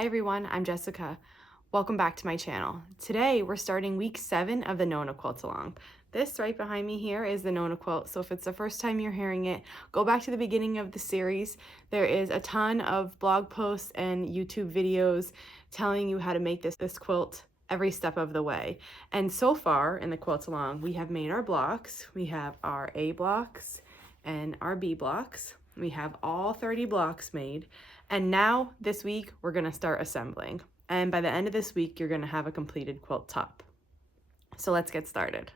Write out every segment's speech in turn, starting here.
Hi everyone, I'm Jessica. Welcome back to my channel. Today we're starting week 7 of the Nona Quilt Along. This right behind me here is the Nona quilt, so if it's the first time you're hearing it, go back to the beginning of the series. There is a ton of blog posts and YouTube videos telling you how to make this quilt every step of the way. And so far in the Quilt Along, we have made our blocks. We have our A blocks and our B blocks. We have all 30 blocks made. And now this week we're gonna start assembling. And by the end of this week, you're gonna have a completed quilt top. So let's get started.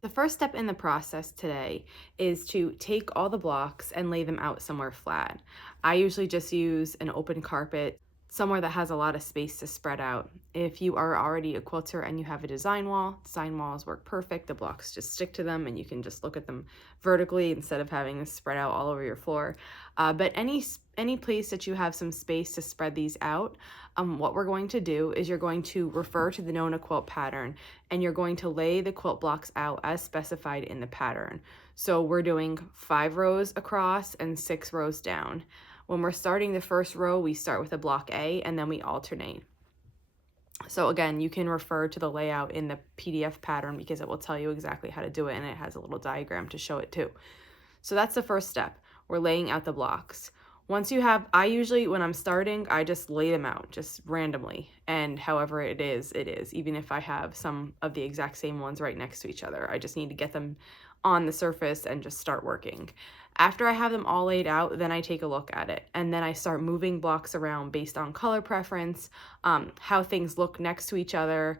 The first step in the process today is to take all the blocks and lay them out somewhere flat. I usually just use an open carpet, somewhere that has a lot of space to spread out. If you are already a quilter and you have a design walls work perfect. The blocks just stick to them and you can just look at them vertically instead of having them spread out all over your floor. But any place that you have some space to spread these out, what we're going to do is you're going to refer to the Nona quilt pattern and you're going to lay the quilt blocks out as specified in the pattern. So we're doing 5 rows across and 6 rows down. When we're starting the first row, we start with a block A and then we alternate. So again, you can refer to the layout in the PDF pattern because it will tell you exactly how to do it and it has a little diagram to show it too. So that's the first step. We're laying out the blocks. Once you have, I usually, when I'm starting, I just lay them out just randomly. And however it is, even if I have some of the exact same ones right next to each other. I just need to get them on the surface and just start working. After I have them all laid out, then I take a look at it. And then I start moving blocks around based on color preference, how things look next to each other,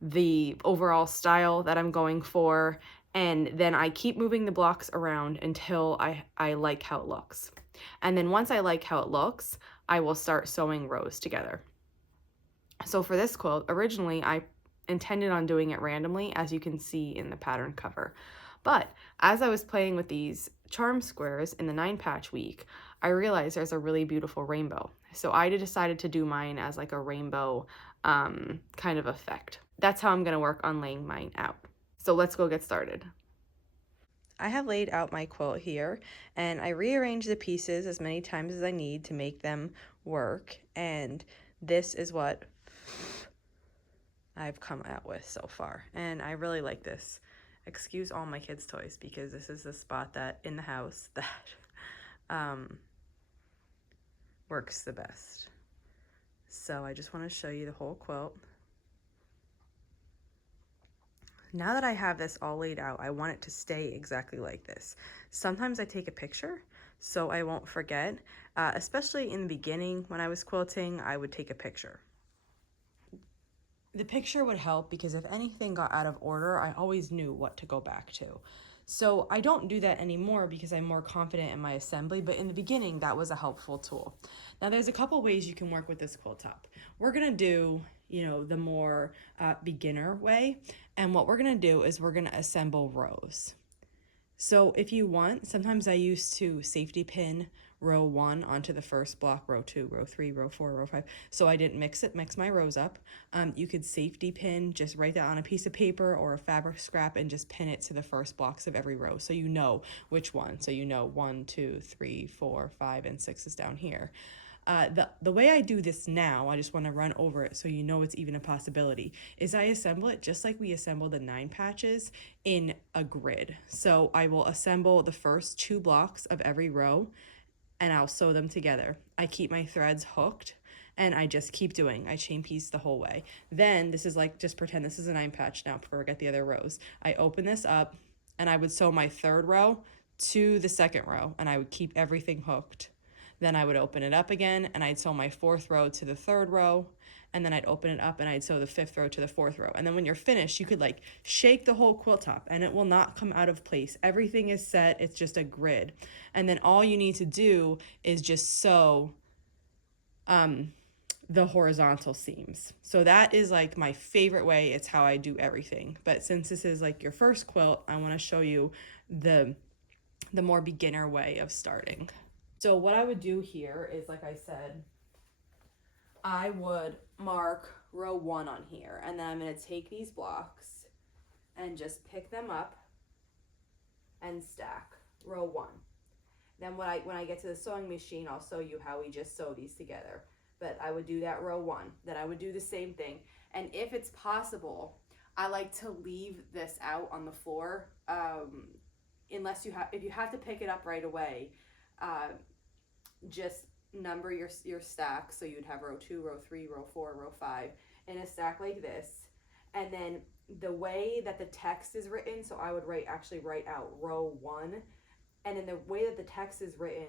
the overall style that I'm going for, and then I keep moving the blocks around until I like how it looks. And then once I like how it looks, I will start sewing rows together. So for this quilt, originally I intended on doing it randomly, as you can see in the pattern cover. But as I was playing with these charm squares in the 9-patch week, I realized there's a really beautiful rainbow. So I decided to do mine as like a rainbow kind of effect. That's how I'm gonna work on laying mine out. So let's go get started. I have laid out my quilt here and I rearranged the pieces as many times as I need to make them work, and this is what I've come out with so far, and I really like this. Excuse all my kids' toys because this is the spot that in the house that works the best. So I just want to show you the whole quilt. Now that I have this all laid out, I want it to stay exactly like this. Sometimes I take a picture so I won't forget, especially in the beginning when I was quilting, I would take a picture. The picture would help because if anything got out of order, I always knew what to go back to. So I don't do that anymore because I'm more confident in my assembly, but in the beginning, that was a helpful tool. Now there's a couple ways you can work with this quilt top. We're gonna do, the more beginner way. And what we're gonna do is we're gonna assemble rows. So if you want, sometimes I used to safety pin row 1 onto the first block, row 2, row 3, row 4, row 5. So I didn't mix my rows up. You could safety pin, just write that on a piece of paper or a fabric scrap and just pin it to the first blocks of every row so you know which one. So 1, 2, 3, 4, 5, and 6 is down here. The way I do this now, I just want to run over it so you know it's even a possibility, is I assemble it just like we assemble the 9 patches in a grid. So I will assemble the first 2 blocks of every row and I'll sew them together. I keep my threads hooked and I just keep doing. I chain piece the whole way. Then this is like, just pretend this is a 9 patch now, forget the other rows. I open this up and I would sew my 3rd row to the 2nd row and I would keep everything hooked. Then I would open it up again and I'd sew my 4th row to the 3rd row, and then I'd open it up and I'd sew the 5th row to the 4th row. And then when you're finished, you could like shake the whole quilt top and it will not come out of place. Everything is set, it's just a grid. And then all you need to do is just sew the horizontal seams. So that is like my favorite way. It's how I do everything. But since this is like your first quilt, I want to show you the more beginner way of starting. So what I would do here is, like I said, I would mark row 1 on here, and then I'm going to take these blocks and just pick them up and stack row 1. Then when I get to the sewing machine, I'll show you how we just sew these together. but I would do that row 1. Then I would do the same thing. And if it's possible, I like to leave this out on the floor, unless if you have to pick it up right away, just number your stack. So you'd have row 2, row 3, row 4, row 5 in a stack like this. And then the way that the text is written, so I would actually write out row 1, and then the way that the text is written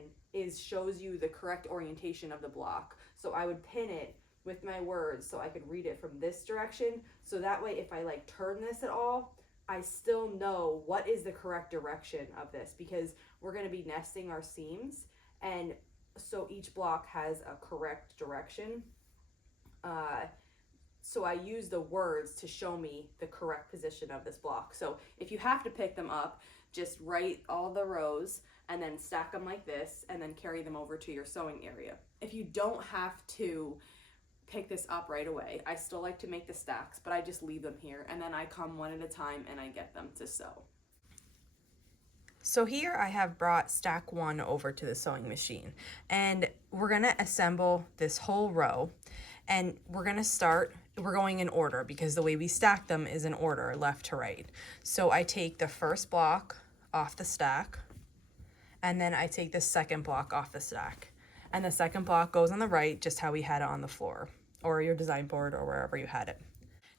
shows you the correct orientation of the block. So I would pin it with my words so I could read it from this direction, so that way if I like turn this at all, I still know what is the correct direction of this, because we're going to be nesting our seams, and so each block has a correct direction. So I use the words to show me the correct position of this block. So if you have to pick them up, just write all the rows and then stack them like this and then carry them over to your sewing area. If you don't have to pick this up right away, I still like to make the stacks, but I just leave them here and then I come one at a time and I get them to sew. So here I have brought stack 1 over to the sewing machine, and we're gonna assemble this whole row, and we're going in order because the way we stack them is in order, left to right. So I take the first block off the stack, and then I take the second block off the stack, and the second block goes on the right, just how we had it on the floor or your design board or wherever you had it.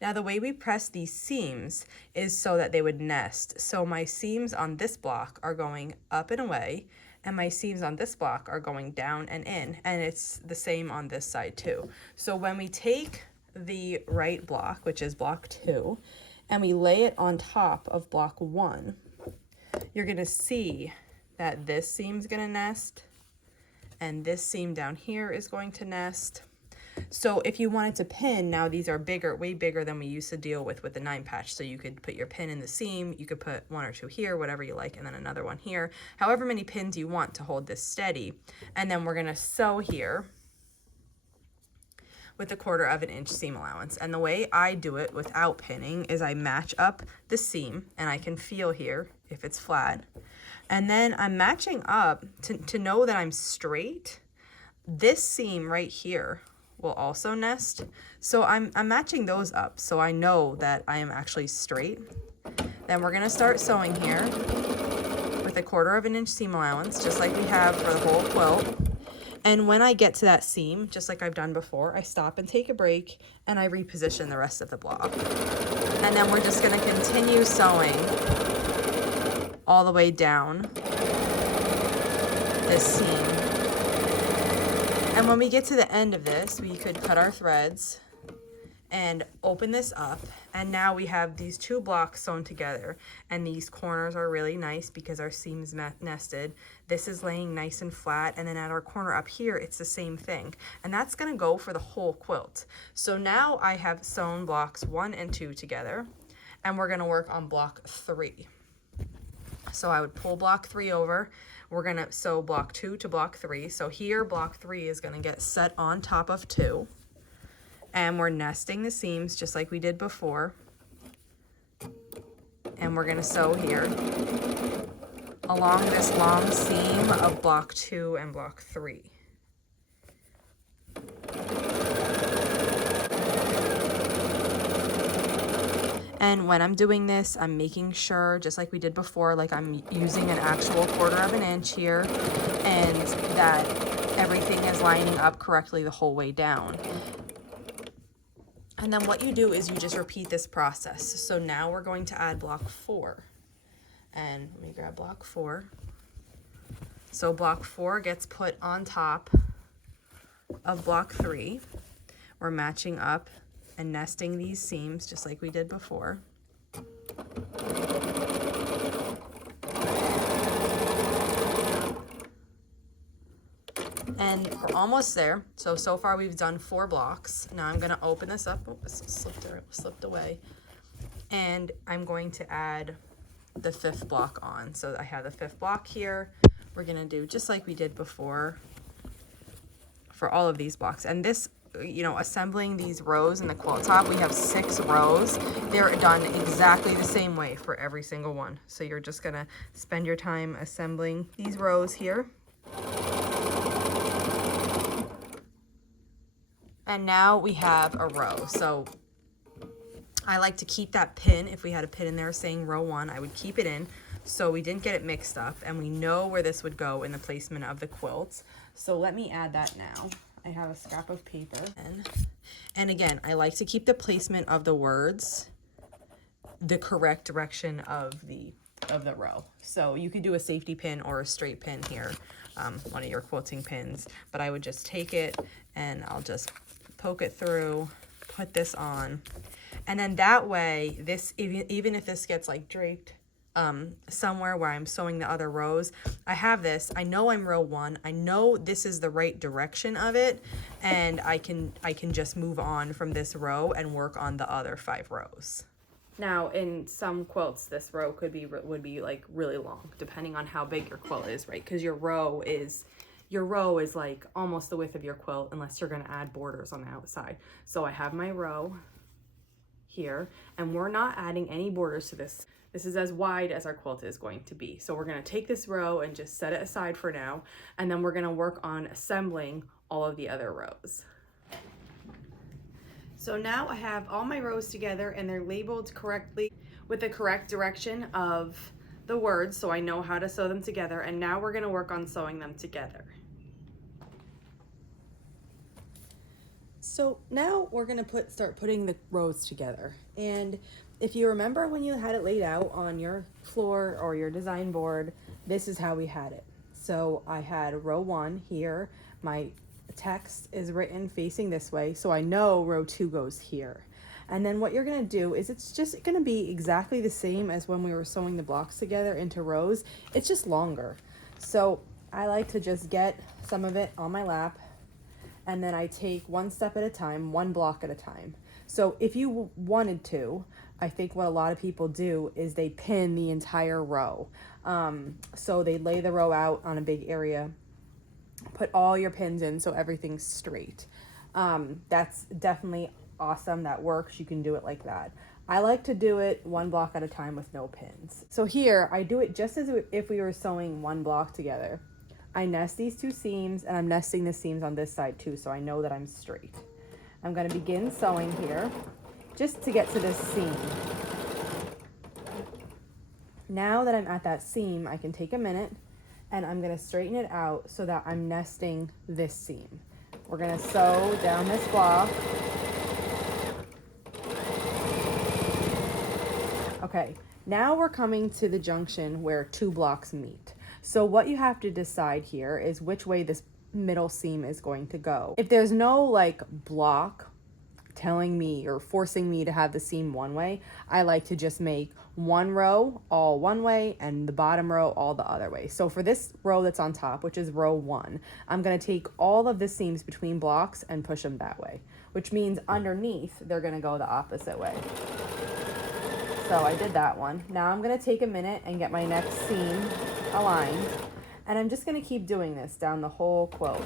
Now the way we press these seams is so that they would nest. So my seams on this block are going up and away, and my seams on this block are going down and in, and it's the same on this side too. So when we take the right block, which is block 2, and we lay it on top of block 1, you're gonna see that this seam's gonna nest, and this seam down here is going to nest. So if you wanted to pin, now these are bigger, way bigger than we used to deal with the 9 patch. So you could put your pin in the seam, you could put 1 or 2 here, whatever you like, and then another one here, however many pins you want to hold this steady. And then we're gonna sew here with 1/4 inch seam allowance. And the way I do it without pinning is I match up the seam, and I can feel here if it's flat. And then I'm matching up to know that I'm straight. This seam right here will also nest. So I'm matching those up so I know that I am actually straight. Then we're gonna start sewing here with 1/4 inch seam allowance, just like we have for the whole quilt. And when I get to that seam, just like I've done before, I stop and take a break and I reposition the rest of the block. And then we're just gonna continue sewing all the way down this seam. And when we get to the end of this, we could cut our threads and open this up, and now we have these 2 blocks sewn together, and these corners are really nice because our seams nested. This is laying nice and flat, and then at our corner up here it's the same thing, and that's going to go for the whole quilt. So now I have sewn blocks 1 and 2 together, and we're going to work on block 3. So I would pull block 3 over. We're gonna sew block 2 to block 3. So here block 3 is gonna get set on top of 2. And we're nesting the seams just like we did before. And we're gonna sew here along this long seam of block 2 and block 3. And when I'm doing this, I'm making sure, just like we did before, like I'm using an actual 1/4 inch here, and that everything is lining up correctly the whole way down. And then what you do is you just repeat this process. So now we're going to add block 4. And let me grab block 4. So block 4 gets put on top of block 3. We're matching up and nesting these seams just like we did before. And we're almost there. So far we've done 4 blocks. Now I'm gonna open this up. Oh, it slipped away. And I'm going to add the 5th block on. So I have the 5th block here. We're gonna do just like we did before for all of these blocks. And this, you know, assembling these rows in the quilt top, we have 6 rows. They're done exactly the same way for every single one. So you're just gonna spend your time assembling these rows here. And now we have a row. So I like to keep that pin. If we had a pin in there saying row 1, I would keep it in so we didn't get it mixed up, and we know where this would go in the placement of the quilts. So let me add that now. I have a scrap of paper. And again, I like to keep the placement of the words the correct direction of the row. So you could do a safety pin or a straight pin here, one of your quilting pins, but I would just take it and I'll just poke it through, put this on, and then that way, this, even if this gets like draped somewhere where I'm sewing the other rows, I have this, I know I'm row 1, I know this is the right direction of it, and I can just move on from this row and work on the other 5 rows. Now, in some quilts, this row would be like really long, depending on how big your quilt is, right? Because your row is like almost the width of your quilt, unless you're going to add borders on the outside. So I have my row here, and we're not adding any borders to this. This is as wide as our quilt is going to be. So we're going to take this row and just set it aside for now, and then we're going to work on assembling all of the other rows. So now I have all my rows together and they're labeled correctly with the correct direction of the words, so I know how to sew them together, and now we're going to work on sewing them together. So now we're going to start putting the rows together. And if you remember when you had it laid out on your floor or your design board, this is how we had it. So I had row 1 here, my text is written facing this way, so I know row 2 goes here. And then what you're going to do is it's just going to be exactly the same as when we were sewing the blocks together into rows. It's just longer. So I like to just get some of it on my lap, and then I take one step at a time, one block at a time. So if you wanted to, I think what a lot of people do is they pin the entire row. So they lay the row out on a big area, put all your pins in so everything's straight. That's definitely awesome. That works. You can do it like that. I like to do it one block at a time with no pins. So here I do it just as if we were sewing one block together. I nest these 2 seams, and I'm nesting the seams on this side too, so I know that I'm straight. I'm going to begin sewing here just to get to this seam. Now that I'm at that seam, I can take a minute and I'm going to straighten it out so that I'm nesting this seam. We're going to sew down this block. Okay, now we're coming to the junction where 2 blocks meet. So what you have to decide here is which way this middle seam is going to go. If there's no like block telling me or forcing me to have the seam one way, I like to just make one row all one way and the bottom row all the other way. So for this row that's on top, which is row 1, I'm going to take all of the seams between blocks and push them that way, which means underneath they're going to go the opposite way. So I did that one. Now I'm going to take a minute and get my next seam aligned, and I'm just going to keep doing this down the whole quilt.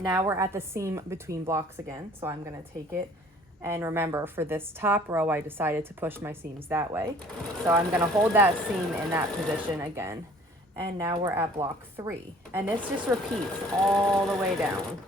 Now we're at the seam between blocks again, so I'm going to take it, and remember for this top row I decided to push my seams that way, so I'm going to hold that seam in that position again. And now we're at block 3, and this just repeats all the way down.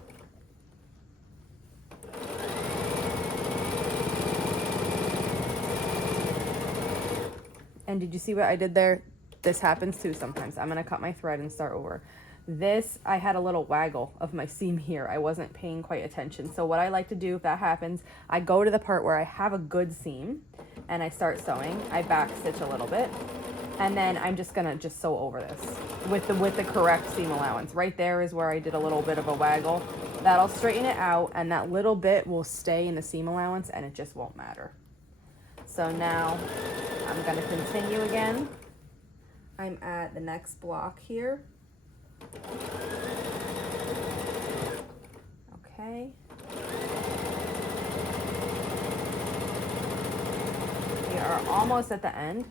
And did you see what I did there? This happens too sometimes. I'm going to cut my thread and start over. This, I had a little waggle of my seam here. I wasn't paying quite attention. So what I like to do if that happens, I go to the part where I have a good seam and I start sewing. I back stitch a little bit, and then I'm just going to sew over this with the correct seam allowance. Right there is where I did a little bit of a waggle. That'll straighten it out, and that little bit will stay in the seam allowance and it just won't matter. So now I'm going to continue again. I'm at the next block here. Okay. We are almost at the end.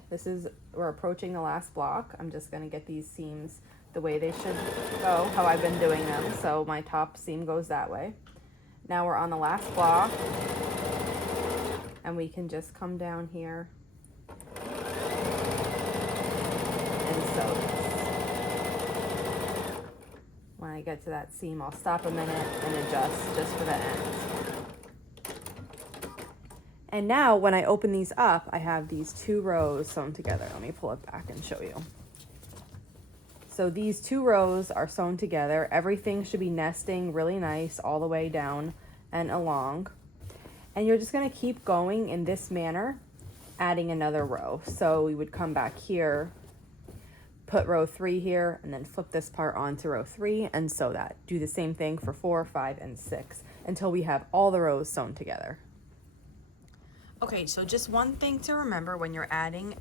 We're approaching the last block. I'm just going to get these seams the way they should go, how I've been doing them. So my top seam goes that way. Now we're on the last block, and we can just come down here and sew this. I get to that seam, I'll stop a minute and adjust just for the ends. And now when I open these up, I have these 2 rows sewn together. Let me pull it back and show you. So these 2 rows are sewn together. Everything should be nesting really nice all the way down and along. And you're just gonna keep going in this manner, adding another row. So we would come back here, put row 3 here, and then flip this part onto row 3 and sew that. Do the same thing for 4, 5, and 6 until we have all the rows sewn together. Okay, so just one thing to remember when you're adding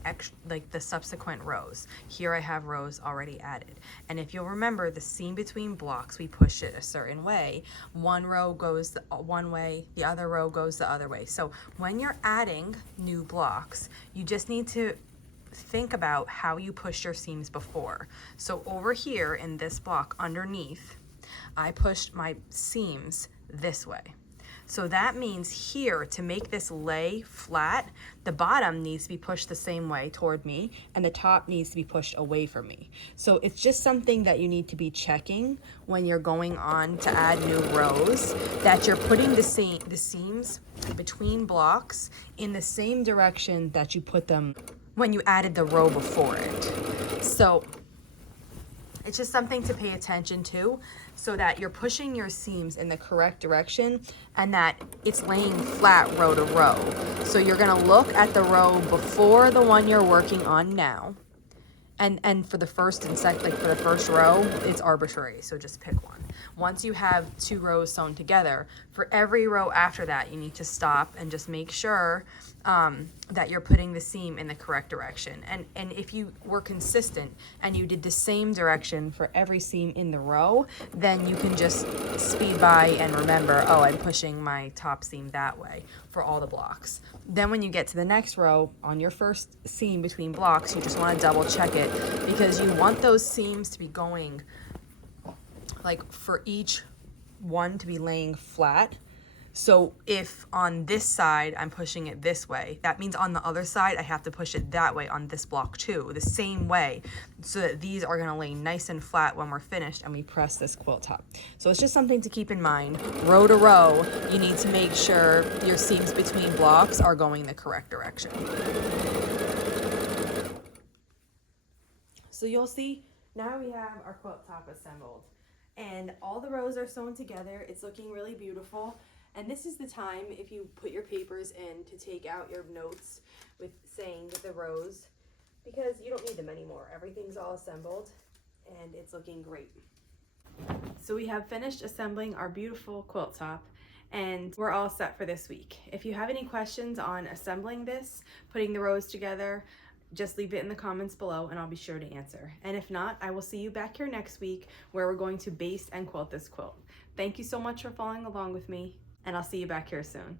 like the subsequent rows. Here I have rows already added. And if you'll remember, the seam between blocks, we push it a certain way. One row goes one way, the other row goes the other way. So when you're adding new blocks, you just need to think about how you pushed your seams before. So over here in this block underneath, I pushed my seams this way. So that means here, to make this lay flat, the bottom needs to be pushed the same way toward me, and the top needs to be pushed away from me. So it's just something that you need to be checking when you're going on to add new rows, that you're putting the seams between blocks in the same direction that you put them when you added the row before it. So it's just something to pay attention to, so that you're pushing your seams in the correct direction and that it's laying flat row to row. So you're gonna look at the row before the one you're working on now. And for the first and second, like for the first row, it's arbitrary, so just pick one. Once you have 2 rows sewn together, for every row after that, you need to stop and just make sure that you're putting the seam in the correct direction. And if you were consistent and you did the same direction for every seam in the row, then you can just speed by and remember, oh, I'm pushing my top seam that way for all the blocks. Then when you get to the next row, on your first seam between blocks, you just want to double check it, because you want those seams to be going, like for each one to be laying flat. So if on this side I'm pushing it this way, that means on the other side I have to push it that way on this block too, the same way, so that these are gonna lay nice and flat when we're finished and we press this quilt top. So it's just something to keep in mind. Row to row, you need to make sure your seams between blocks are going the correct direction. So you'll see, now we have our quilt top assembled, and all the rows are sewn together. It's looking really beautiful. And this is the time, if you put your papers in, to take out your notes with saying the rows, because you don't need them anymore. Everything's all assembled and it's looking great. So we have finished assembling our beautiful quilt top, and we're all set for this week. If you have any questions on assembling this, putting the rows together, just leave it in the comments below and I'll be sure to answer. And if not, I will see you back here next week where we're going to baste and quilt this quilt. Thank you so much for following along with me, and I'll see you back here soon.